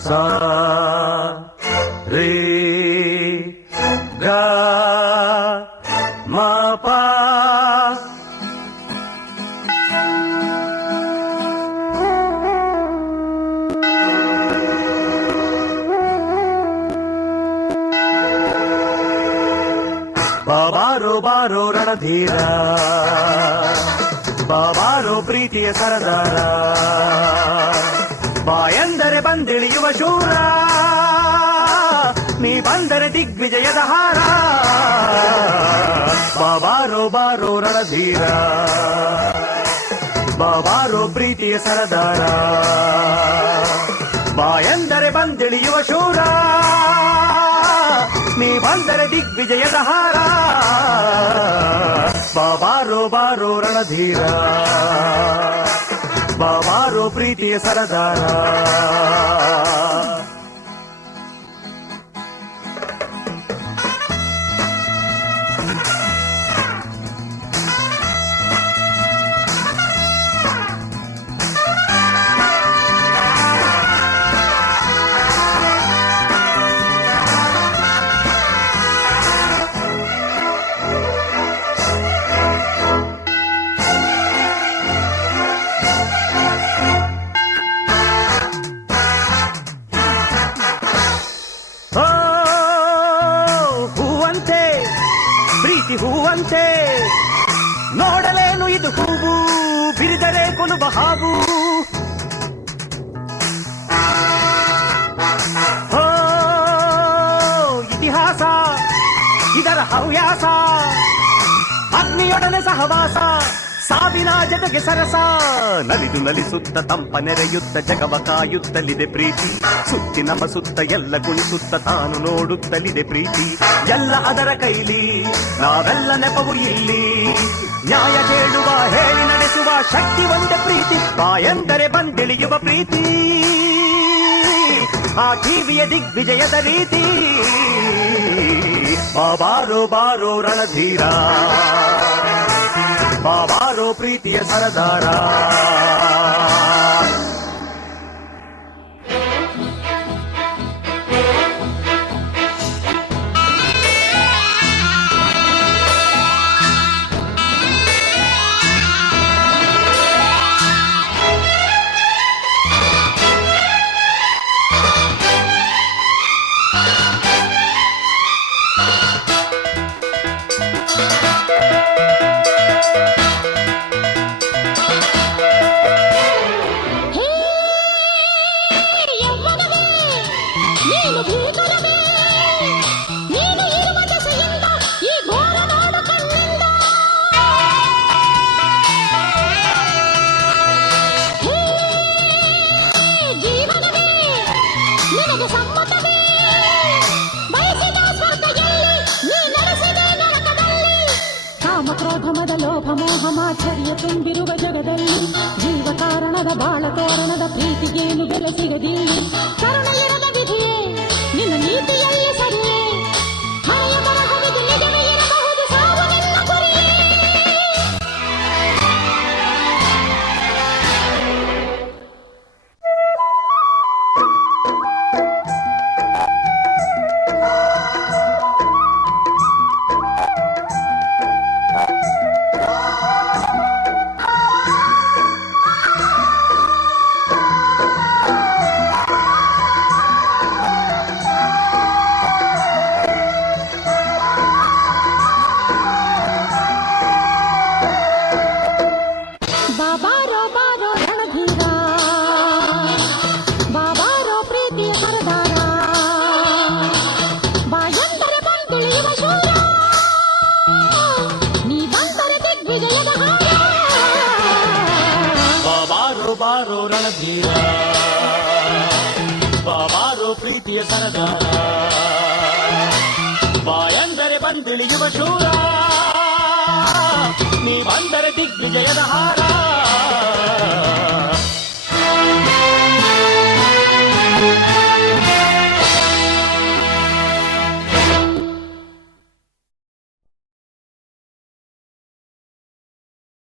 ಸಾ ರೇ ಗ ಮ ಪ ಬಾಬಾರೋ ಬಾರೋ ರಣಧೀರ ಬಾಬಾರೋ ಪ್ರೀತಿಯ ಸರದಾರ ಬಾಯಂದರೆ ಬಂದಿಳಿಯುವ ಶೂರ ನೀ ಬಂದರೆ ದಿಗ್ವಿಜಯದ ಹಾರ ಬಾಬಾರೋ ಬಾರೋ ರಣಧೀರ ಬಾಬಾರೋ ಪ್ರೀತಿಯ ಸರದಾರ ಬಾಯಂದರೆ ಬಂದಿಳಿಯುವ ಶೂರ ನೀ ಬಂದರೆ ದಿಗ್ವಿಜಯದ ಹಾರ ಬಾಬಾರೋ ಬಾರೋ ರಣಧೀರ ಬಾಬಾರೋ ಪ್ರೀತಿಯ ಸರದಾರ ಪ್ರೀತಿ ಹೂವಂತೆ ನೋಡಲೇನು ಇದು ಹೂವು ಬಿರಿದರೆ ಕೊಲುಬ ಹಾವು ಇತಿಹಾಸ ಇದರ ಹವ್ಯಾಸ ಅಗ್ನಿಯೊಡನೆ ಸಹವಾಸ ಸಾವಿನ ಜೊತೆಗೆ ಸರಸ ನಲಿದು ನಲಿಸುತ್ತ ತಂಪ ನೆರೆಯುತ್ತ ಜಗವ ಕಾಯುತ್ತಲಿದೆ ಪ್ರೀತಿ ಸುತ್ತಿ ನಮ್ಮ ಸುತ್ತ ಎಲ್ಲ ಕುಣಿಸುತ್ತ ತಾನು ನೋಡುತ್ತಲಿದೆ ಪ್ರೀತಿ ಎಲ್ಲ ಅದರ ಕೈಲಿ ನಾವೆಲ್ಲ ನೆಪವು ಇಲ್ಲಿ ನ್ಯಾಯ ಕೇಳುವ ಹೇಳಿ ನಡೆಸುವ ಶಕ್ತಿ ಒಂದೇ ಪ್ರೀತಿ ಬಾಯಂದರೆ ಬಂದಿಳಿಯುವ ಪ್ರೀತಿ ಆ ಟಿವಿಯ ದಿಗ್ವಿಜಯದ ರೀತಿ ಬಾಬಾರೋ ಬಾರೋ ರಣಧೀರ ಬಾಬಾರೋ ಪ್ರೀತಿಯ ಸರದಾರ ಕ್ರೋಧಮದ ಲೋಭ ಮೋಹಮಾಚರ್ಯ ತುಂಬಿರುವ ಜಗದಲ್ಲಿ ಜೀವ ಕಾರಣದ ಬಾಳ ತೋರಣದ ಪ್ರೀತಿಗೇನು ಬೆಲೆ ಸಿಗದಿಲ್ಲ ಕರುಣೆಯಿರದ ವಿಧಿಯೇ ನಿನ್ನ ನೀತಿಯಲ್ಲಿ ಸರಿಯೇ ಹಳೆಯ ಬರಹವಿದು ನಿಜವೇ ಇರಬಹುದು ಸಾವು ನಿನ್ನ ಗುರಿಯೇ ಬಾಬಾರೋ ರಣಧೀರ ಬಾಬಾರೋ ಪ್ರೀತಿಯ ಸರದಾರ ಬಾಯಂದರೆ ಬಂದಿಳಿಯುವ ಶೂರ ನೀ ಬಂದರೆ ದಿಗ್ವಿಜಯದ ಹಾರ